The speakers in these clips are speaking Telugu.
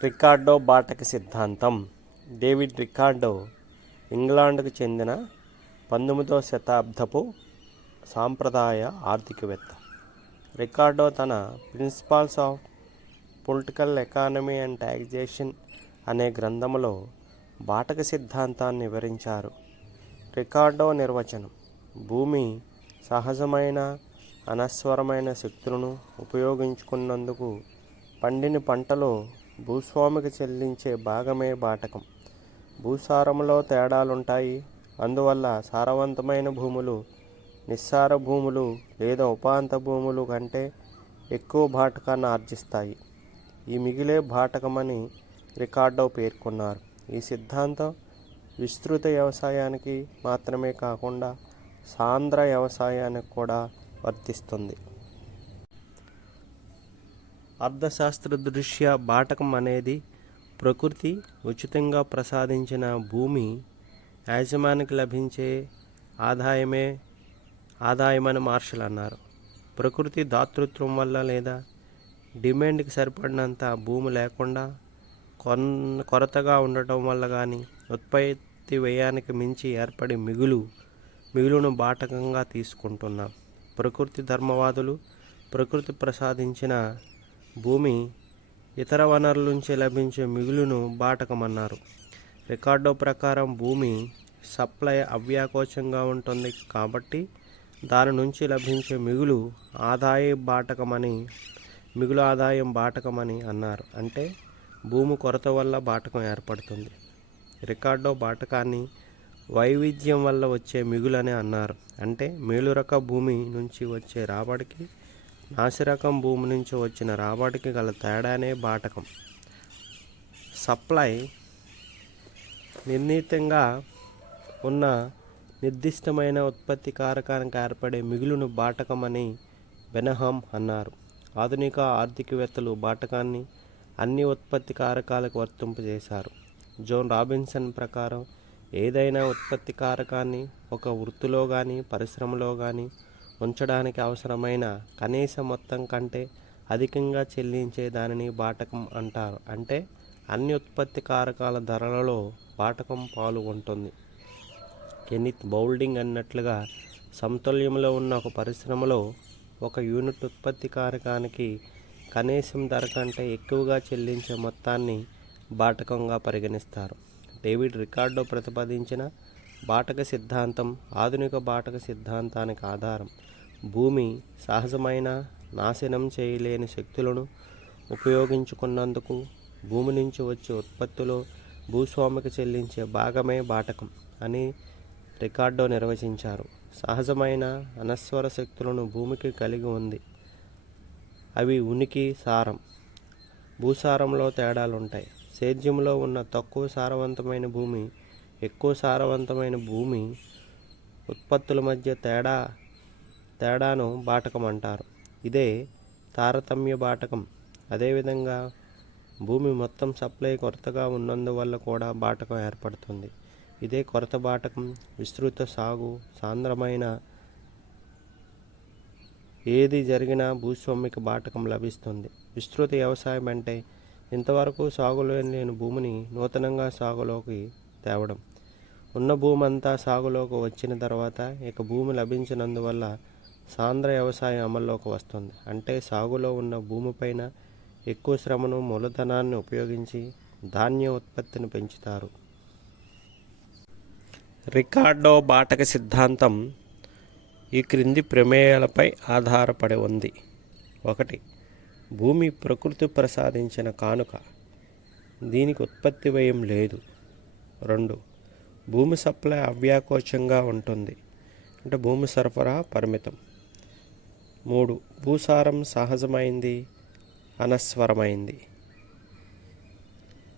రికార్డో బాటక సిద్ధాంతం. డేవిడ్ రికార్డో ఇంగ్లాండ్కు చెందిన 19వ శతాబ్దపు సాంప్రదాయ ఆర్థికవేత్త. రికార్డో తన principles of political economy and taxation అనే గ్రంథంలో బాటక సిద్ధాంతాన్ని వివరించారు. రికార్డో నిర్వచనం: భూమి సహజమైన అనశ్వరమైన శక్తులను ఉపయోగించుకున్నందుకు పండిన పంటలో భూస్వామికి చెల్లించే భాగమే బాటకం. భూసారంలో తేడాలుంటాయి. అందువల్ల సారవంతమైన భూములు నిస్సార భూములు లేదా ఉపాంత భూములు కంటే ఎక్కువ బాటకాన్ని ఆర్జిస్తాయి. ఈ మిగిలే బాటకమని రికార్డో పేర్కొన్నారు. ఈ సిద్ధాంతం విస్తృత వ్యవసాయానికి మాత్రమే కాకుండా సాంద్ర వ్యవసాయానికి కూడా వర్తిస్తుంది. అర్థశాస్త్ర దృష్ట్యా బాటకం అనేది ప్రకృతి ఉచితంగా ప్రసాదించిన భూమి యాజమానికి లభించే ఆదాయమని మార్షల్ అన్నారు. ప్రకృతి దాతృత్వం వల్ల లేదా డిమాండ్కి సరిపడినంత భూమి లేకుండా కొరతగా ఉండటం వల్ల కానీ ఉత్పత్తి వ్యయానికి మించి ఏర్పడే మిగులును బాటకంగా తీసుకుంటున్నాం. ప్రకృతి ధర్మవాదులు ప్రకృతి ప్రసాదించిన భూమి ఇతర వనరుల నుంచి లభించే మిగులును బాటకమన్నారు. రికార్డో ప్రకారం భూమి సప్లై అవ్యాకోచంగా ఉంటుంది కాబట్టి దాని నుంచి లభించే మిగులు ఆదాయం బాటకమని అన్నారు. అంటే భూమి కొరత వల్ల బాటకం ఏర్పడుతుంది. రికార్డో బాటకాన్ని వైవిధ్యం వల్ల వచ్చే మిగులని అన్నారు. అంటే మేలురక భూమి నుంచి వచ్చే రాబడికి నాసిరకం భూమి నుంచి వచ్చిన రాబడికి గల తేడానే బాటకం. సప్లై నిర్ణీతంగా ఉన్న నిర్దిష్టమైన ఉత్పత్తి కారకానికి ఏర్పడే మిగులును బాటకమని బెనహామ్ అన్నారు. ఆధునిక ఆర్థికవేత్తలు బాటకాన్ని అన్ని ఉత్పత్తి కారకాలకు వర్తింపజేశారు. జోన్ రాబిన్సన్ ప్రకారం ఏదైనా ఉత్పత్తి కారకాన్ని ఒక వృత్తిలో కానీ పరిశ్రమలో కానీ ఉంచడానికి అవసరమైన కనీస మొత్తం కంటే అధికంగా చెల్లించే దానిని బాటకం అంటారు. అంటే అన్ని ఉత్పత్తి కారకాల ధరలలో బాటకం పాలు ఉంటుంది. కెనిత్ బౌల్డింగ్ అన్నట్లుగా సమతుల్యంలో ఉన్న ఒక పరిశ్రమలో ఒక యూనిట్ ఉత్పత్తి కారకానికి కనీసం ధర కంటే ఎక్కువగా చెల్లించే మొత్తాన్ని బాటకంగా పరిగణిస్తారు. డేవిడ్ రికార్డో ప్రతిపాదించిన బాటక సిద్ధాంతం ఆధునిక బాటక సిద్ధాంతానికి ఆధారం. భూమి సహజమైన నాశనం చేయలేని శక్తులను ఉపయోగించుకున్నందుకు భూమి నుంచి వచ్చే ఉత్పత్తిలో భూస్వామికి చెల్లించే భాగమే బాటకం అని రికార్డో నిర్వచించారు. సహజమైన అనశ్వర శక్తులను భూమికి కలిగి ఉంది. అవి ఉనికి, సారం, భూసారంలో తేడాలుంటాయి. సేద్యంలో ఉన్న తక్కువ సారవంతమైన భూమి, ఎక్కువ సారవంతమైన భూమి ఉత్పత్తుల మధ్య తేడాను బాటకం అంటారు. ఇదే తారతమ్య బాటకం. అదేవిధంగా భూమి మొత్తం సప్లై కొరతగా ఉన్నందువల్ల కూడా బాటకం ఏర్పడుతుంది. ఇదే కొరత బాటకం. విస్తృత సాగు సాంద్రమైన ఏది జరిగినా భూస్వామికి బాటకం లభిస్తుంది. విస్తృత వ్యవసాయం అంటే ఇంతవరకు సాగులో లేని భూమిని నూతనంగా సాగులోకి తేవడం. ఉన్న భూమి అంతా సాగులోకి వచ్చిన తర్వాత ఇక భూమి లభించినందువల్ల సాంద్ర వ్యవసాయం అమల్లోకి వస్తుంది. అంటే సాగులో ఉన్న భూమిపైన ఎక్కువ శ్రమను మూలధనాన్ని ఉపయోగించి ధాన్య ఉత్పత్తిని పెంచుతారు. రికార్డో బాటక సిద్ధాంతం ఈ క్రింది ప్రమేయాలపై ఆధారపడి ఉంది. 1. భూమి ప్రకృతి ప్రసాదించిన కానుక. దీనికి ఉత్పత్తి వ్యయం లేదు. 2. భూమి సప్లై అవ్యాకోచంగా ఉంటుంది. అంటే భూమి సరఫరా పరిమితం. 3. భూసారం సహజమైంది, అనశ్వరమైంది.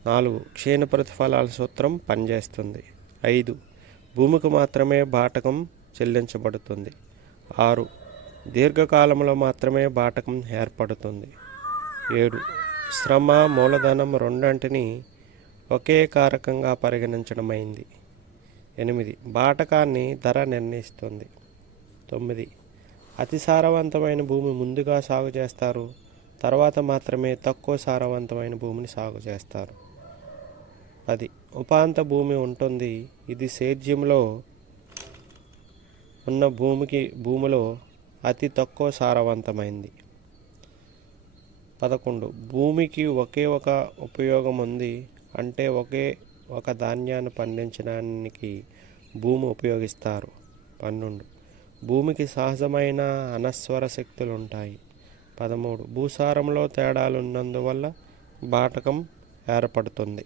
4. క్షీణ ప్రతిఫలాల సూత్రం పనిచేస్తుంది. 5. భూమికి మాత్రమే బాటకం చెల్లించబడుతుంది. 6. దీర్ఘకాలంలో మాత్రమే బాటకం ఏర్పడుతుంది. 7. శ్రమ, మూలధనం రెండింటినీ ఒకే కారకంగా పరిగణించడమైంది. 8. బాటకాన్ని ధర నిర్ణయిస్తుంది. 9. అతి సారవంతమైన భూమి ముందుగా సాగు చేస్తారు. తర్వాత మాత్రమే తక్కువ సారవంతమైన భూమిని సాగు చేస్తారు. 10. ఉపాంత భూమి ఉంటుంది. ఇది సేద్యంలో ఉన్న భూమిలో అతి తక్కువ సారవంతమైంది. 11. భూమికి ఒకే ఒక ఉపయోగం ఉంది, అంటే ఒకే ఒక ధాన్యాన్ని పండించడానికి భూమి ఉపయోగిస్తారు. 12. భూమికి సహజమైన అనస్వర శక్తులు ఉంటాయి. 13. భూసారంలో తేడాలున్నందువల్ల బాటకం ఏర్పడుతుంది.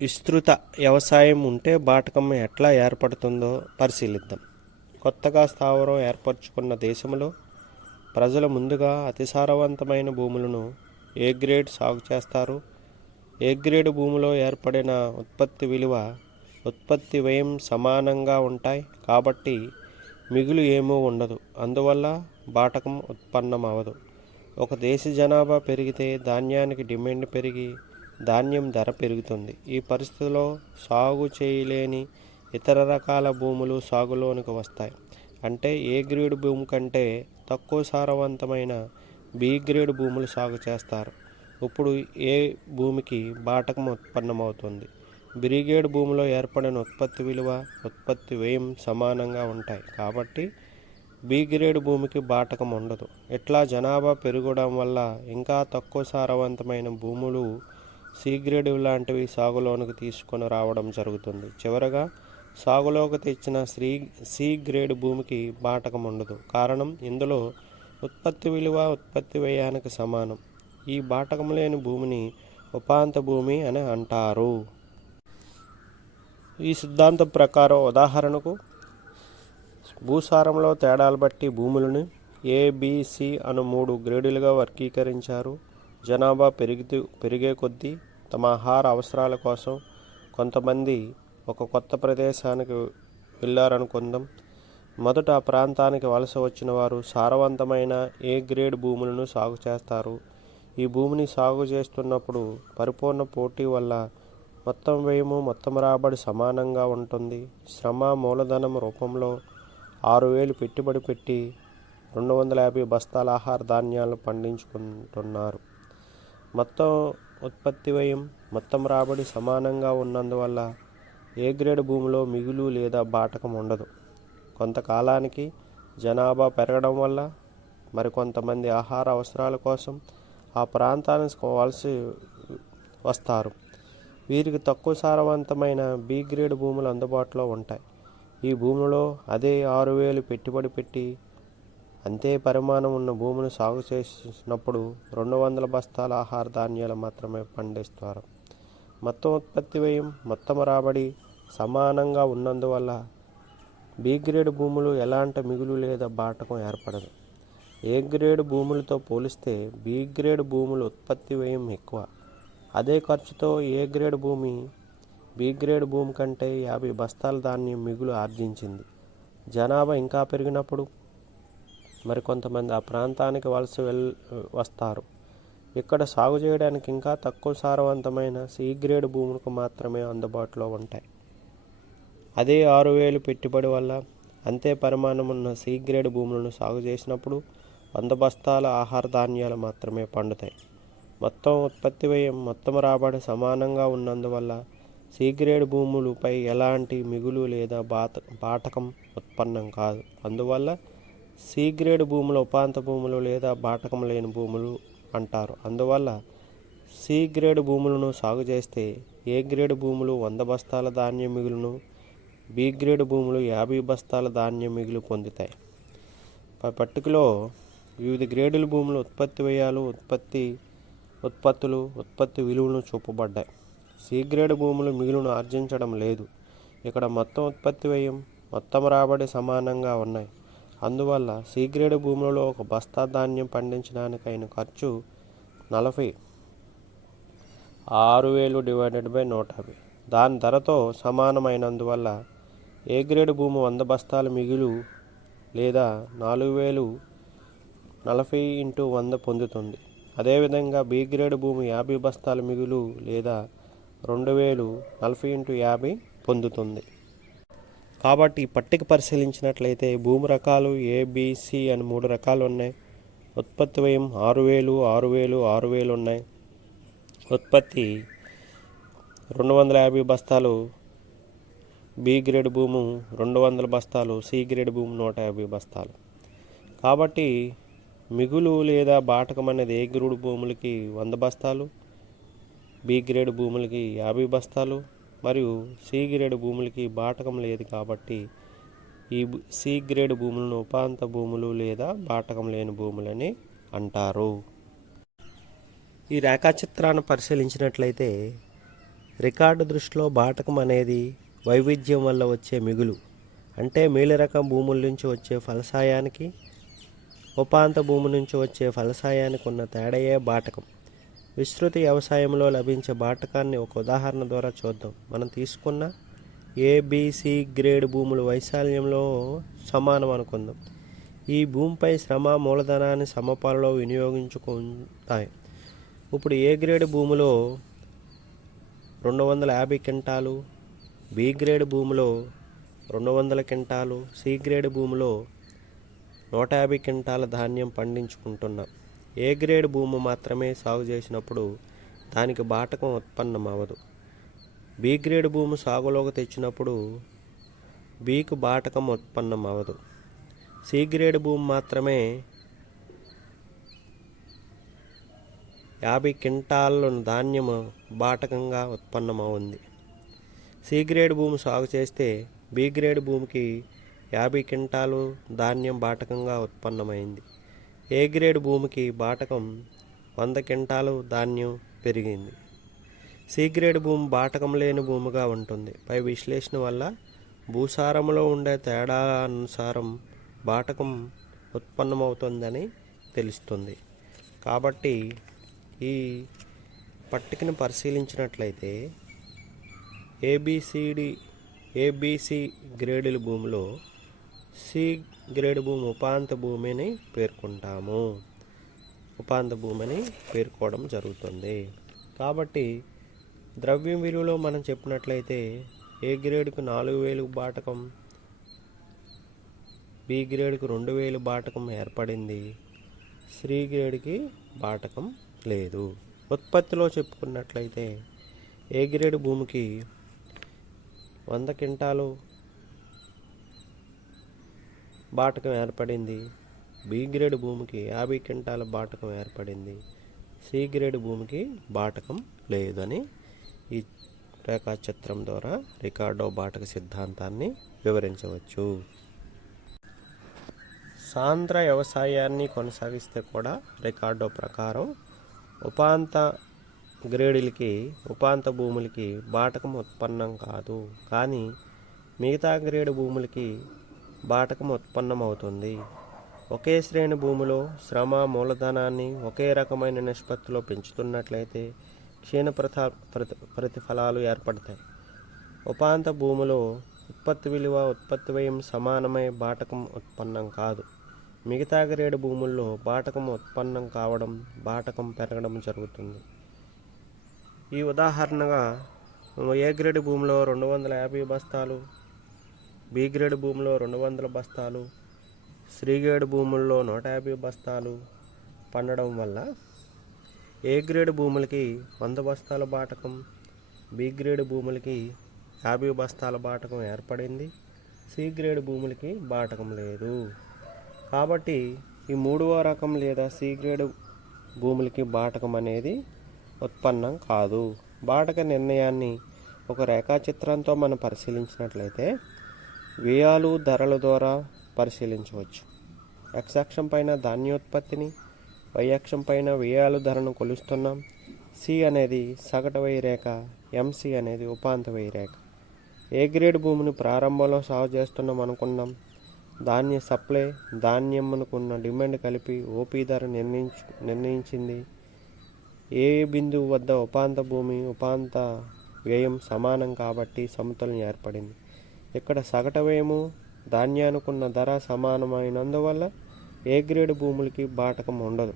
విస్తృత వ్యవసాయం ఉంటే బాటకం ఎట్లా ఏర్పడుతుందో పరిశీలిద్దాం. కొత్తగా స్థావరం ఏర్పరచుకున్న దేశంలో ప్రజలు ముందుగా అతి సారవంతమైన భూములను ఏ గ్రేడ్ సాగు చేస్తారు. ఏ గ్రేడ్ భూమిలో ఏర్పడిన ఉత్పత్తి విలువ, ఉత్పత్తి వ్యయం సమానంగా ఉంటాయి కాబట్టి మిగులు ఏమీ ఉండదు. అందువల్ల బాటకం ఉత్పన్నమవదు. ఒక దేశ జనాభా పెరిగితే ధాన్యానికి డిమాండ్ పెరిగి ధాన్యం ధర పెరుగుతుంది. ఈ పరిస్థితిలో సాగు చేయలేని ఇతర రకాల భూములు సాగులోనికి వస్తాయి. అంటే ఏ గ్రేడ్ భూమి కంటే తక్కువ సారవంతమైన బి గ్రేడ్ భూములు సాగు చేస్తారు. ఇప్పుడు ఏ భూమికి బాటకం ఉత్పన్నమవుతుంది. బ్రిగేడ్ భూమిలో ఏర్పడిన ఉత్పత్తి విలువ, ఉత్పత్తి వ్యయం సమానంగా ఉంటాయి కాబట్టి బి గ్రేడ్ భూమికి బాటకం ఉండదు. ఇట్లా జనాభా పెరగడం వల్ల ఇంకా తక్కువ సారవంతమైన భూములు సి గ్రేడ్ లాంటివి సాగులోనికి తీసుకొని రావడం జరుగుతుంది. చివరగా సాగులోకి తెచ్చిన సి గ్రేడ్ భూమికి బాటకం ఉండదు. కారణం ఇందులో ఉత్పత్తి విలువ, ఉత్పత్తి వ్యయానికి సమానం. ఈ బాటకం లేని భూమిని ఉపాంత భూమి అని అంటారు. ఈ సిద్ధాంతం ప్రకారం ఉదాహరణకు భూసారంలో తేడాలు బట్టి భూములను ఏబిసి అను 3 గ్రేడులుగా వర్గీకరించారు. జనాభా పెరిగే కొద్దీ తమ ఆహార అవసరాల కోసం కొంతమంది ఒక కొత్త ప్రదేశానికి వెళ్ళారనుకుందాం. మొదట ఆ ప్రాంతానికి వలస వచ్చిన వారు సారవంతమైన ఏ గ్రేడ్ భూములను సాగు చేస్తారు. ఈ భూమిని సాగు చేస్తున్నప్పుడు పరిపూర్ణ పోటీ వల్ల మొత్తం వ్యయము, మొత్తం రాబడి సమానంగా ఉంటుంది. శ్రమ మూలధనం రూపంలో 6,000 పెట్టుబడి పెట్టి 250 బస్తాల ఆహార ధాన్యాలను పండించుకుంటున్నారు. మొత్తం ఉత్పత్తి వ్యయం, మొత్తం రాబడి సమానంగా ఉన్నందువల్ల ఏ గ్రేడ్ భూమిలో మిగులు లేదా బాటకం ఉండదు. కొంతకాలానికి జనాభా పెరగడం వల్ల మరికొంతమంది ఆహార అవసరాల కోసం ఆ ప్రాంతానికి వలస వస్తారు. వీరికి తక్కువ సారవంతమైన బి గ్రేడ్ భూములు అందుబాటులో ఉంటాయి. ఈ భూములో అదే 6,000 పెట్టుబడి పెట్టి అంతే పరిమాణం ఉన్న భూమిని సాగు చేసినప్పుడు 200 బస్తాల ఆహార ధాన్యాలు మాత్రమే పండిస్తారు. మొత్తం ఉత్పత్తి వ్యయం, మొత్తం రాబడి సమానంగా ఉన్నందువల్ల బి గ్రేడ్ భూములు ఎలాంటి మిగులు లేదా బాటకం ఏర్పడదు. ఏ గ్రేడ్ భూములతో పోలిస్తే బి గ్రేడ్ భూములు ఉత్పత్తి వ్యయం ఎక్కువ. అదే ఖర్చుతో ఏ గ్రేడ్ భూమి బి గ్రేడ్ భూమి కంటే 50 బస్తాల ధాన్యం మిగులు ఆర్జించింది. జనాభా ఇంకా పెరిగినప్పుడు మరికొంతమంది ఆ ప్రాంతానికి వస్తారు. ఇక్కడ సాగు చేయడానికి ఇంకా తక్కువ సారవంతమైన సి గ్రేడ్ భూములకు మాత్రమే అందుబాటులో ఉంటాయి. అదే 6,000 పెట్టుబడి వల్ల అంతే పరిమాణం ఉన్న సి గ్రేడ్ భూములను సాగు చేసినప్పుడు 100 బస్తాల ఆహార ధాన్యాలు మాత్రమే పండుతాయి. మొత్తం ఉత్పత్తి వ్యయం, మొత్తం రాబడి సమానంగా ఉన్నందువల్ల సి గ్రేడ్ భూములపై ఎలాంటి మిగులు లేదా బాటకం ఉత్పన్నం కాదు. అందువల్ల సి గ్రేడ్ భూములు ఉపాంత భూములు లేదా బాటకం లేని భూములు అంటారు. అందువల్ల సి గ్రేడ్ భూములను సాగు చేస్తే ఏ గ్రేడ్ భూములు 100 బస్తాల ధాన్యం మిగులును, బి గ్రేడ్ భూములు 50 బస్తాల ధాన్యం మిగులు పొందుతాయి. పట్టికలో వివిధ గ్రేడుల భూముల ఉత్పత్తి వ్యయాలు, ఉత్పత్తి విలువలను చూపబడ్డాయి. సి గ్రేడ్ భూములు మిగులును ఆర్జించడం లేదు. ఇక్కడ మొత్తం ఉత్పత్తి వ్యయం, మొత్తం రాబడి సమానంగా ఉన్నాయి. అందువల్ల సి గ్రేడ్ భూములలో ఒక బస్తా ధాన్యం పండించడానికి అయిన ఖర్చు 6,000 / 150 దాని ధరతో సమానమైనందువల్ల ఏ గ్రేడ్ భూమి 100 బస్తాల మిగులు లేదా 4,000 40 × 100 పొందుతుంది. అదేవిధంగా బి గ్రేడ్ భూమి 50 బస్తాల మిగులు లేదా 2,000 40 × 50 పొందుతుంది. కాబట్టి ఈ పట్టిక పరిశీలించినట్లయితే భూమి రకాలు ఏబిసి అని 3 రకాలు ఉన్నాయి. ఉత్పత్తి వ్యయం 6000, 6000, 6000 ఉన్నాయి. ఉత్పత్తి 250 బస్తాలు బి గ్రేడ్ భూము, 200 బస్తాలు సి గ్రేడ్ భూము, 150 బస్తాలు. కాబట్టి మిగులు లేదా బాటకం అనేది ఏ గ్రేడ్ భూములకి 100 బస్తాలు, బి గ్రేడ్ భూములకి 50 బస్తాలు మరియు సి గ్రేడ్ భూములకి బాటకం లేదు. కాబట్టి ఈ సి గ్రేడ్ భూములను ఉపాంత భూములు లేదా బాటకం లేని భూములని అంటారు. ఈ రేఖాచిత్రాన్ని పరిశీలించినట్లయితే రికార్డు దృష్టిలో బాటకం అనేది వైవిధ్యం వల్ల వచ్చే మిగులు, అంటే మేలు రకం భూముల నుంచి వచ్చే ఫలసాయానికి ఉపాంత భూమి నుంచి వచ్చే ఫలసాయానికి ఉన్న తేడాయే బాటకం. విస్తృత వ్యవసాయంలో లభించే బాటకాన్ని ఒక ఉదాహరణ ద్వారా చూద్దాం. మనం తీసుకున్న ఏబిసి గ్రేడ్ భూములు వైశాల్యంలో సమానం అనుకుందాం. ఈ భూమిపై శ్రమ మూలధనాన్ని సమపాలలో వినియోగించుకుంటాయి. ఇప్పుడు ఏ గ్రేడ్ భూమిలో 250 క్వింటాలు, బి గ్రేడ్ భూమిలో 200 క్వింటాలు, సి గ్రేడ్ భూమిలో 150 క్వింటాల ధాన్యం పండించుకుంటున్నాం. ఏ గ్రేడ్ భూమి మాత్రమే సాగు చేసినప్పుడు దానికి బాటకం ఉత్పన్నం అవ్వదు. బి గ్రేడ్ భూమి సాగులోకి తెచ్చినప్పుడు బికు బాటకం ఉత్పన్నం అవ్వదు. సి గ్రేడ్ భూమి మాత్రమే 50 క్వింటాల ధాన్యము బాటకంగా ఉత్పన్నమవుంది. సి గ్రేడ్ భూమి సాగు చేస్తే బి గ్రేడ్ భూమికి 50 క్వింటాలు ధాన్యం బాటకంగా ఉత్పన్నమైంది. ఏ గ్రేడ్ భూమికి బాటకం 100 క్వింటాలు ధాన్యం పెరిగింది. సి గ్రేడ్ భూమి బాటకం లేని భూమిగా ఉంటుంది. పై విశ్లేషణ వల్ల భూసారంలో ఉండే తేడా అనుసారం బాటకం ఉత్పన్నమవుతుందని తెలుస్తుంది. కాబట్టి ఈ పట్టికను పరిశీలించినట్లయితే ఏబిసి గ్రేడుల భూమిలో సి గ్రేడ్ భూమి ఉపాంత భూమిని పేర్కొంటాము. ఉపాంత భూమిని పేర్కోవడం జరుగుతుంది. కాబట్టి ద్రవ్యం విలువలో మనం చెప్పినట్లయితే ఏ గ్రేడ్కు 4000 బాటకం, బి గ్రేడ్కు 2000 బాటకం ఏర్పడింది. సి గ్రేడ్కి బాటకం లేదు. ఉత్పత్తిలో చెప్పుకున్నట్లయితే ఏ గ్రేడ్ భూమికి 100 క్వింటాలు బాటకం ఏర్పడింది. బి గ్రేడ్ భూమికి 50 క్వింటాల బాటకం ఏర్పడింది. సి గ్రేడ్ భూమికి బాటకం లేదని ఈ రేఖాచిత్రం ద్వారా రికార్డో బాటక సిద్ధాంతాన్ని వివరించవచ్చు. సాంద్ర వ్యవసాయాన్ని కొనసాగిస్తే కూడా రికార్డో ప్రకారం ఉపాంత గ్రేడులకి ఉపాంత భూములకి బాటకం ఉత్పన్నం కాదు, కానీ మిగతా గ్రేడ్ భూములకి బాటకం ఉత్పన్నం అవుతుంది. ఒకే శ్రేణి భూమిలో శ్రమ మూలధనాన్ని ఒకే రకమైన నిష్పత్తిలో పెంచుతున్నట్లయితే క్షీణ ప్రతిఫలాలు ఏర్పడతాయి. ఉపాంత భూమిలో ఉత్పత్తి విలువ ఉత్పత్తి వ్యయం సమానమై బాటకం ఉత్పన్నం కాదు. మిగతా గ్రేడ్ భూముల్లో బాటకం ఉత్పన్నం కావడం, బాటకం పెరగడం జరుగుతుంది. ఈ ఉదాహరణగా ఏ గ్రేడ్ భూమిలో 250 బస్తాలు, బి గ్రేడ్ భూమిలో 200 బస్తాలు, సి గ్రేడ్ భూముల్లో 150 బస్తాలు పండడం వల్ల ఏ గ్రేడ్ భూములకి 100 బస్తాల బాటకం, బి గ్రేడ్ భూములకి 50 బస్తాల బాటకం ఏర్పడింది. సి గ్రేడ్ భూములకి బాటకం లేదు. కాబట్టి ఈ 3వ రకం లేదా సి గ్రేడ్ భూములకి బాటకం అనేది ఉత్పన్నం కాదు. బాటక నిర్ణయాన్ని ఒక రేఖాచిత్రంతో మనం పరిశీలించినట్లయితే వ్యయాలు ధరల ద్వారా పరిశీలించవచ్చు. x అక్షం పైన ధాన్యోత్పత్తిని, y అక్షం పైన వ్యయాలు ధరను కొలుస్తున్నాం. సి అనేది సగటు వ్యయ రేఖ, ఎంసి అనేది ఉపాంత వ్యయ రేఖ. ఏ గ్రేడ్ భూమిని ప్రారంభంలో సాగు చేస్తున్నాం అనుకున్నాం. ధాన్య సప్లై, ధాన్యమునకున్న డిమాండ్ కలిపి ఓపీ ధర నిర్ణయించింది. ఏ బిందువు వద్ద ఉపాంత భూమి ఉపాంత వ్యయం సమానం కాబట్టి సమతుల్యం ఏర్పడింది. ఇక్కడ సగటు వ్యయము ధాన్యానుకున్న ధర సమానమైనందువల్ల ఏ గ్రేడ్ భూములకి బాటకం ఉండదు.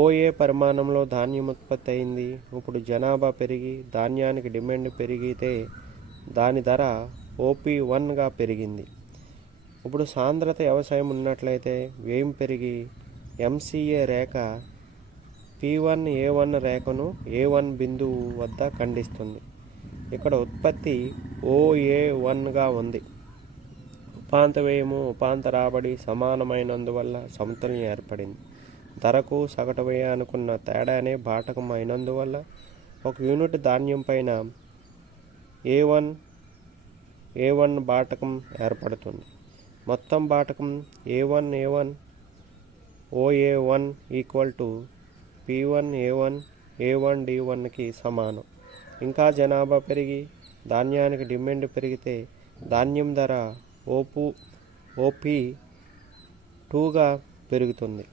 ఓఏ పరిమాణంలో ధాన్యం ఉత్పత్తి అయింది. ఇప్పుడు జనాభా పెరిగి ధాన్యానికి డిమాండ్ పెరిగితే దాని ధర OP1గా పెరిగింది. ఇప్పుడు సాంద్రత వ్యవసాయం ఉన్నట్లయితే వ్యయం పెరిగి MCA రేఖ P1A1 రేఖను A1 బిందువు వద్ద ఖండిస్తుంది. ఇక్కడ ఉత్పత్తి OA1గా ఉంది. ఉపాంత వ్యయము ఉపాంత రాబడి సమానమైనందువల్ల సమతుల్యం ఏర్పడింది. ధరకు సగటు వ్యయానుకున్న తేడానే బాటకం అయినందువల్ల 1 యూనిట్ ధాన్యం పైన A1 బాటకం ఏర్పడుతుంది. మొత్తం బాటకం A1 OA1 P1A1 A1 D1కి సమానం. ఇంకా జనాభా పెరిగి ధాన్యానికి డిమాండ్ పెరిగితే ధాన్యం ధర OP2గా పెరుగుతుంది.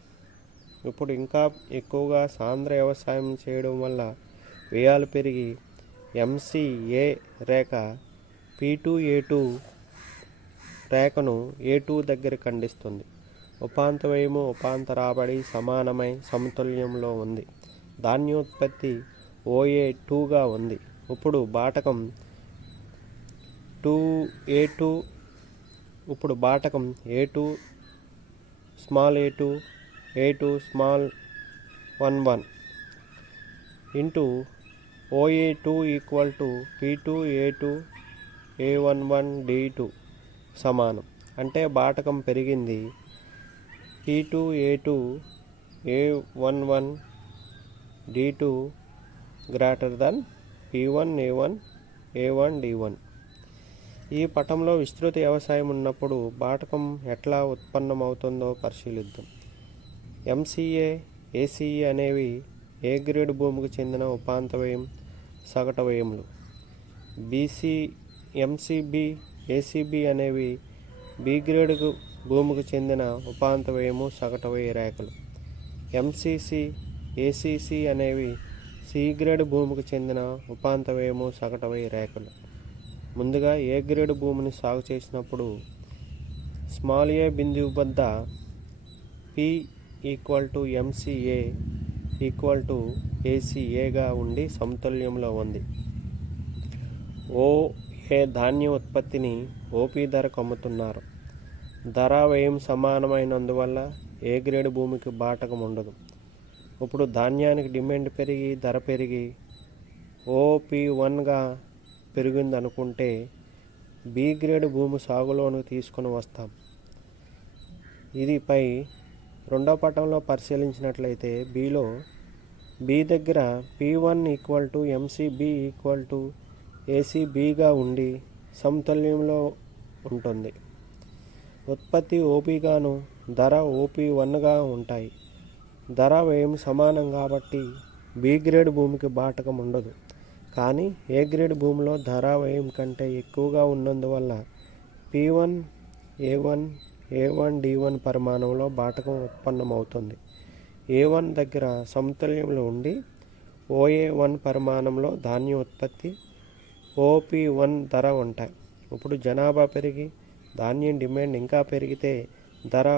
ఇప్పుడు ఇంకా ఎక్కువగా సాంద్ర వ్యవసాయం చేయడం వల్ల వ్యయాలు పెరిగి MCA రేఖ P2A2 రేఖను A2 దగ్గర ఖండిస్తుంది. ఉపాంత వ్యయము ఉపాంత రాబడి సమానమై సమతుల్యంలో ఉంది. ధాన్యోత్పత్తి OA2గా ఉంది. ఇప్పుడు బాటకం A2 small A2 small 11 into OA2 P2A2 A11 D2 సమానం. అంటే బాటకం పెరిగింది. P2A2 A11 D2 greater than P1A1 A1 D1. ఈ పటంలో విస్తృత వ్యవసాయం ఉన్నప్పుడు బాటకం ఎట్లా ఉత్పన్నమవుతుందో పరిశీలిద్దాం. MCA, ACE అనేవి ఏ గ్రేడ్ భూమికి చెందిన ఉపాంత వ్యయం సగటు వ్యయములు. MCB, ACB అనేవి B గ్రేడ్ భూమికి చెందిన ఉపాంత వ్యయము సగటు వ్యయ రేఖలు. MCC, ACC అనేవి C గ్రేడ్ భూమికి చెందిన ఉపాంత వ్యయము సగటు వ్యయ రేఖలు. ముందుగా ఏ గ్రేడ్ భూమిని సాగు చేసినప్పుడు స్మాల్ a బిందువు వద్ద P MCA ACAగా ఉండి సమతుల్యంలో ఉంది. OA ధాన్య ఉత్పత్తిని OP ధరకు అమ్ముతున్నారు. ధర వ్యయం సమానమైనందువల్ల ఏ గ్రేడ్ భూమికి బాటకం ఉండదు. ఇప్పుడు ధాన్యానికి డిమాండ్ పెరిగి ధర పెరిగి OP1గా పెరిగింది అనుకుంటే B గ్రేడ్ భూమి సాగులోనికి తీసుకొని వస్తాం. ఇది పై రెండవ పటంలో పరిశీలించినట్లయితే B దగ్గర P1 MCB ACBగా ఉండి సమతుల్యంలో ఉంటుంది. ఉత్పత్తి OPగాను ధర OP1గా ఉంటాయి. ధర వ్యయం సమానం కాబట్టి B గ్రేడ్ భూమికి బాటకం ఉండదు. కానీ ఏ గ్రేడ్ భూమిలో ధర వ్యయం కంటే ఎక్కువగా ఉన్నందువల్ల P1A1 A1 D1 పరిమాణంలో బాటకం ఉత్పన్నమవుతుంది. A1 దగ్గర సమతుల్యంలో ఉండి OA1 పరిమాణంలో ధాన్య ఉత్పత్తి OP1 ధర ఉంటాయి. ఇప్పుడు జనాభా పెరిగి ధాన్యం డిమాండ్ ఇంకా పెరిగితే ధర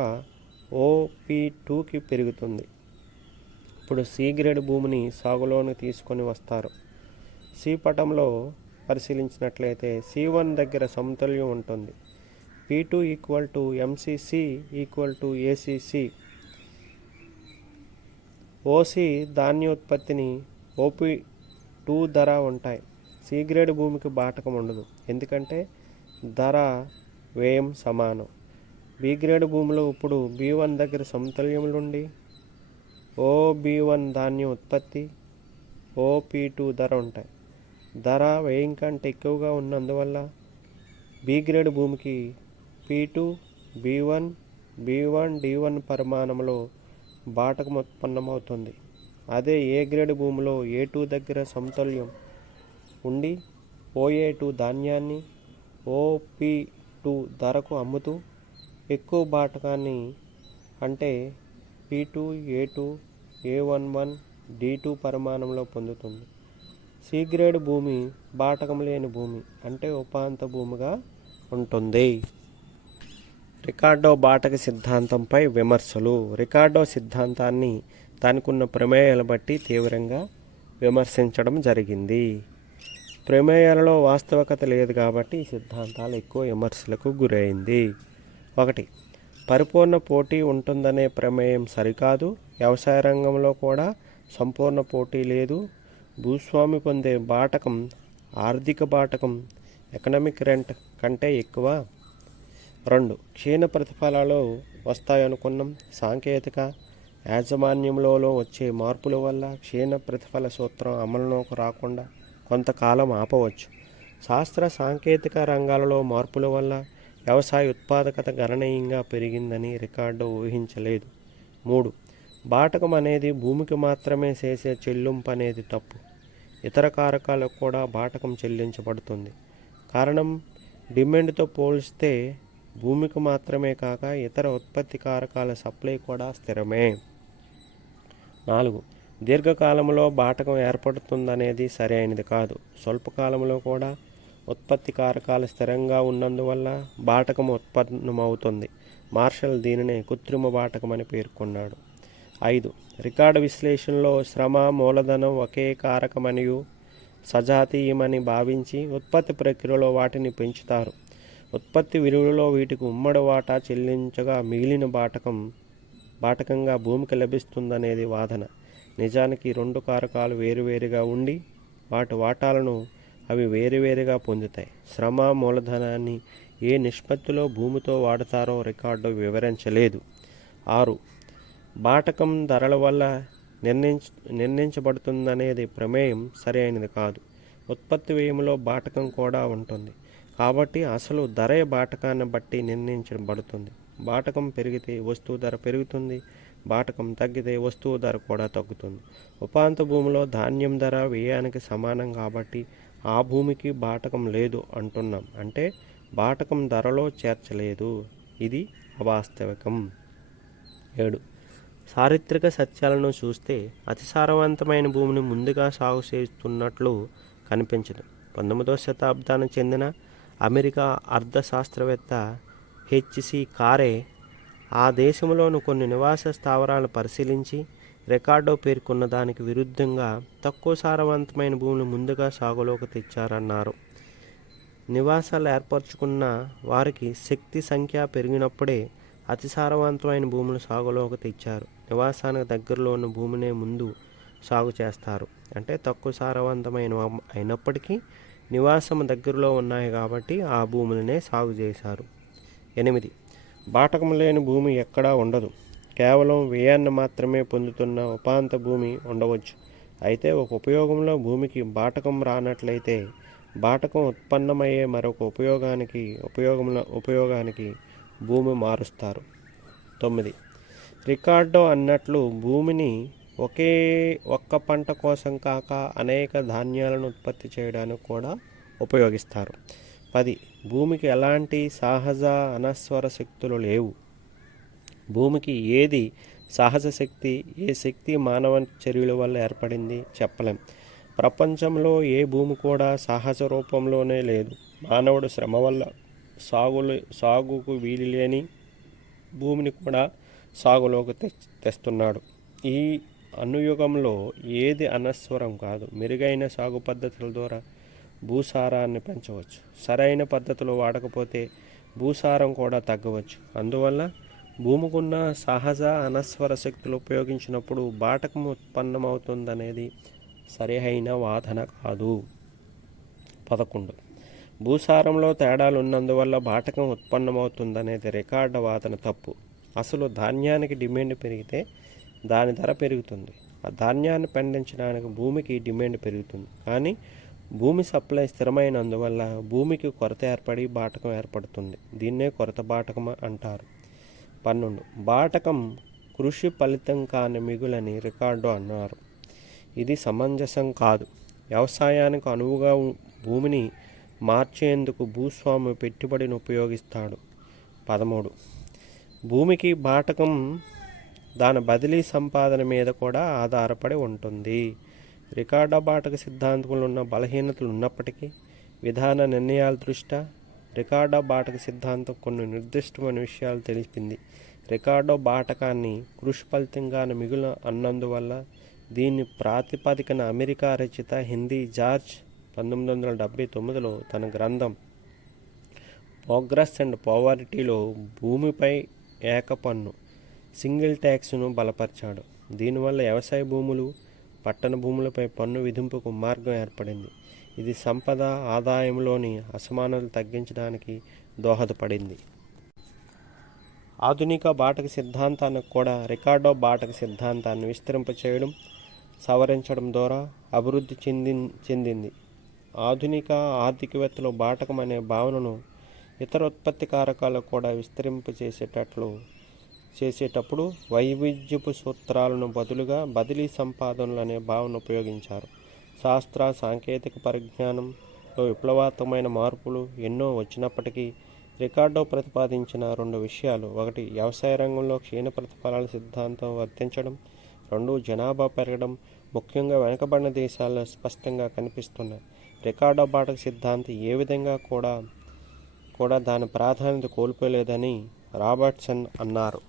OP2కి పెరుగుతుంది. ఇప్పుడు C గ్రేడ్ భూమిని సాగులోనికి తీసుకొని వస్తారు. C పటంలో పరిశీలించినట్లయితే C1 దగ్గర సమతుల్యం ఉంటుంది. P2 MCC ACC. OC ధాన్యోత్పత్తిని OP2 ధర ఉంటాయి. C గ్రేడ్ భూమికి బాటకం ఉండదు, ఎందుకంటే ధర వ్యయం సమానం. B గ్రేడ్ భూమిలో ఇప్పుడు B1 దగ్గర సమతుల్యములుండి OB1 ధాన్య ఉత్పత్తి OP2 ధర ఉంటాయి. ధర వ్యయం కంటే ఎక్కువగా ఉన్నందువల్ల B గ్రేడ్ భూమికి P2 B1 D1 పరిమాణంలో బాటకం ఉత్పన్నమవుతుంది. అదే ఏ గ్రేడ్ భూమిలో A2 దగ్గర సమతుల్యం ఉండి OA2 ధాన్యాన్ని OP2 ధరకు అమ్ముతూ ఎక్కువ బాటకాన్ని అంటే P2 A2 A11 D2 పరిమాణంలో పొందుతుంది. C గ్రేడ్ భూమి బాటకం లేని భూమి అంటే ఉపాంత భూమిగా ఉంటుంది. రికార్డో బాటక సిద్ధాంతంపై విమర్శలు. రికార్డో సిద్ధాంతాన్ని దానికున్న ప్రమేయాలను బట్టి తీవ్రంగా విమర్శించడం జరిగింది. ప్రమేయాలలో వాస్తవికత లేదు కాబట్టి ఈ సిద్ధాంతాలు ఎక్కువ విమర్శలకు గురైంది. 1. పరిపూర్ణ పోటీ ఉంటుందనే ప్రమేయం సరికాదు. వ్యవసాయ రంగంలో కూడా సంపూర్ణ పోటీ లేదు. భూస్వామి పొందే బాటకం ఆర్థిక బాటకం ఎకనామిక్ రెంట్ కంటే ఎక్కువ. 2. క్షీణ ప్రతిఫలాలు వస్తాయనుకున్నాం. సాంకేతిక యాజమాన్యంలో వచ్చే మార్పుల వల్ల క్షీణ ప్రతిఫల సూత్రం అమలులోకి రాకుండా కొంతకాలం ఆపవచ్చు. శాస్త్ర సాంకేతిక రంగాలలో మార్పుల వల్ల వ్యవసాయ ఉత్పాదకత గణనీయంగా పెరిగిందని రికార్డు ఊహించలేదు. 3. బాటకం అనేది భూమికి మాత్రమే చేసే చెల్లింపు అనేది తప్పు. ఇతర కారకాలకు కూడా బాటకం చెల్లించబడుతుంది. కారణం డిమాండ్తో పోలిస్తే భూమికి మాత్రమే కాక ఇతర ఉత్పత్తి కారకాల సప్లై కూడా స్థిరమే. 4. దీర్ఘకాలంలో బాటకం ఏర్పడుతుందనేది సరైనది కాదు. స్వల్పకాలంలో కూడా ఉత్పత్తి కారకాలు స్థిరంగా ఉన్నందువల్ల బాటకం ఉత్పన్నమవుతుంది. మార్షల్ దీనినే కృత్రిమ బాటకం అని పేర్కొన్నాడు. 5. రికార్డు విశ్లేషణలో శ్రమ మూలధనం ఒకే కారకమనియు సజాతీయమని భావించి ఉత్పత్తి ప్రక్రియలో వాటిని పెంచుతారు. ఉత్పత్తి విలువలో వీటికి ఉమ్మడి వాటా చెల్లించగా మిగిలిన బాటకంగా భూమికి లభిస్తుందనేది వాదన. నిజానికి 2 కారకాలు వేరువేరుగా ఉండి వాటి వాటాలను అవి వేరువేరుగా పొందుతాయి. శ్రమ మూలధనాన్ని ఏ నిష్పత్తిలో భూమితో వాడతారో రికార్డు వివరించలేదు. 6. బాటకం ధరల వల్ల నిర్ణయించబడుతుందనేది ప్రమేయం సరైనది కాదు. ఉత్పత్తి వ్యయంలో బాటకం కూడా ఉంటుంది కాబట్టి అసలు ధరే బాటకాన్ని బట్టి నిర్ణయించబడుతుంది. బాటకం పెరిగితే వస్తువు ధర పెరుగుతుంది. బాటకం తగ్గితే వస్తువు ధర కూడా తగ్గుతుంది. ఉపాంత భూమిలో ధాన్యం ధర వ్యయానికి సమానం కాబట్టి ఆ భూమికి బాటకం లేదు అంటున్నాం. అంటే బాటకం ధరలో చేర్చలేదు. ఇది అవాస్తవికం. 7. చారిత్రక సత్యాలను చూస్తే అతిసారవంతమైన భూమిని ముందుగా సాగు చేస్తున్నట్లు కనిపించదు. 19వ శతాబ్దానికి చెందిన అమెరికా అర్థశాస్త్రవేత్త హెచ్.సి. కారే ఆ దేశంలోని కొన్ని నివాస స్థావరాలను పరిశీలించి రికార్డో పేర్కొన్న దానికి విరుద్ధంగా తక్కువ సారవంతమైన భూమిని ముందుగా సాగులోకి తెచ్చారన్నారు. నివాసాలు ఏర్పరచుకున్న వారికి శక్తి సంఖ్య పెరిగినప్పుడే అతి సారవంతమైన భూములు సాగులోకి తెచ్చారు. నివాసానికి దగ్గరలో ఉన్న భూమినే ముందు సాగు చేస్తారు. అంటే తక్కువ సారవంతమైన అయినప్పటికీ నివాసం దగ్గరలో ఉన్నాయి కాబట్టి ఆ భూములనే సాగు చేశారు. 8. బాటకం లేని భూమి ఎక్కడా ఉండదు. కేవలం వ్యయాన్ని మాత్రమే పొందుతున్న ఉపాంత భూమి ఉండవచ్చు. అయితే ఒక ఉపయోగంలో భూమికి బాటకం రానట్లయితే బాటకం ఉత్పన్నమయ్యే మరొక ఉపయోగానికి భూమి మారుస్తారు. 9. రికార్డో అన్నట్లు భూమిని ఒక్క పంట కోసం కాక అనేక ధాన్యాలను ఉత్పత్తి చేయడానికి కూడా ఉపయోగిస్తారు. 10. భూమికి ఎలాంటి సహజ అనస్వర శక్తులు లేవు. భూమికి ఏది సహజ శక్తి, ఏ శక్తి మానవ చర్యల వల్ల ఏర్పడింది చెప్పలేం. ప్రపంచంలో ఏ భూమి కూడా సహజ రూపంలోనే లేదు. మానవుడు శ్రమ వల్ల సాగుకు వీలు లేని భూమిని కూడా సాగులోకి తెస్తున్నాడు. ఈ అనుయుగంలో ఏది అనస్వరం కాదు. మెరుగైన సాగు పద్ధతుల ద్వారా భూసారాన్ని పెంచవచ్చు. సరైన పద్ధతులు వాడకపోతే భూసారం కూడా తగ్గవచ్చు. అందువల్ల భూమికున్న సహజ అనస్వర శక్తులు ఉపయోగించినప్పుడు బాటకం ఉత్పన్నమవుతుందనేది సరైన వాదన కాదు. 11. భూసారంలో తేడాలు ఉన్నందువల్ల బాటకం ఉత్పన్నమవుతుందనేది రికార్డు వాదన తప్పు. అసలు ధాన్యానికి డిమాండ్ పెరిగితే దాని ధర పెరుగుతుంది. ఆ ధాన్యాన్ని పండించడానికి భూమికి డిమాండ్ పెరుగుతుంది. కానీ భూమి సప్లై స్థిరమైనందువల్ల భూమికి కొరత ఏర్పడి బాటకం ఏర్పడుతుంది. దీన్నే కొరత బాటకం అంటారు. 12. బాటకం కృషి ఫలితం కాని మిగులని రికార్డు అన్నారు. ఇది సమంజసం కాదు. వ్యవసాయానికి అనువుగా భూమిని మార్చేందుకు భూస్వామి పెట్టుబడిని ఉపయోగిస్తాడు. 13. భూమికి బాటకం దాని బదిలీ సంపాదన మీద కూడా ఆధారపడి ఉంటుంది. రికార్డు బాటక సిద్ధాంతంలో ఉన్న బలహీనతలు ఉన్నప్పటికీ విధాన నిర్ణయాల దృష్ట్యా రికార్డు బాటక సిద్ధాంతం కొన్ని నిర్దిష్టమైన విషయాలు తెలిపింది. రికార్డు బాటకాన్ని కృషి ఫలితంగా మిగులు అన్నందువల్ల దీని ప్రాతిపదికన అమెరికా రచయిత హెన్రీ జార్జ్ 1979లో తన గ్రంథం ప్రోగ్రెస్ అండ్ పావర్టీలో భూమిపై ఏకపన్ను సింగిల్ ట్యాక్స్ను బలపరిచాడు. దీనివల్ల వ్యవసాయ భూములు, పట్టణ భూములపై పన్ను విధింపుకు మార్గం ఏర్పడింది. ఇది సంపద ఆదాయంలోని అసమానతలు తగ్గించడానికి దోహదపడింది. ఆధునిక బాటక సిద్ధాంతానికి కూడా రికార్డో బాటక సిద్ధాంతాన్ని విస్తరింపచేయడం, సవరించడం ద్వారా అభివృద్ధి చెందింది. ఆధునిక ఆర్థికవేత్తలు బాటకం అనే భావనను ఇతర ఉత్పత్తి కారకాలకు కూడా చేసేటప్పుడు వైవిధ్యపు సూత్రాలను బదులుగా బదిలీ సంపాదనలు అనే భావన ఉపయోగించారు. శాస్త్ర సాంకేతిక పరిజ్ఞానంలో విప్లవాత్మకమైన మార్పులు ఎన్నో వచ్చినప్పటికీ రికార్డో ప్రతిపాదించిన 2 విషయాలు: 1 వ్యవసాయ రంగంలో క్షీణ ప్రతిఫలాల సిద్ధాంతం వర్తించడం, 2 జనాభా పెరగడం ముఖ్యంగా వెనుకబడిన దేశాల్లో స్పష్టంగా కనిపిస్తున్నాయి. రికార్డో బాటక సిద్ధాంతం ఏ విధంగా కూడా దాని ప్రాధాన్యత కోల్పోలేదని రాబర్ట్సన్ అన్నారు.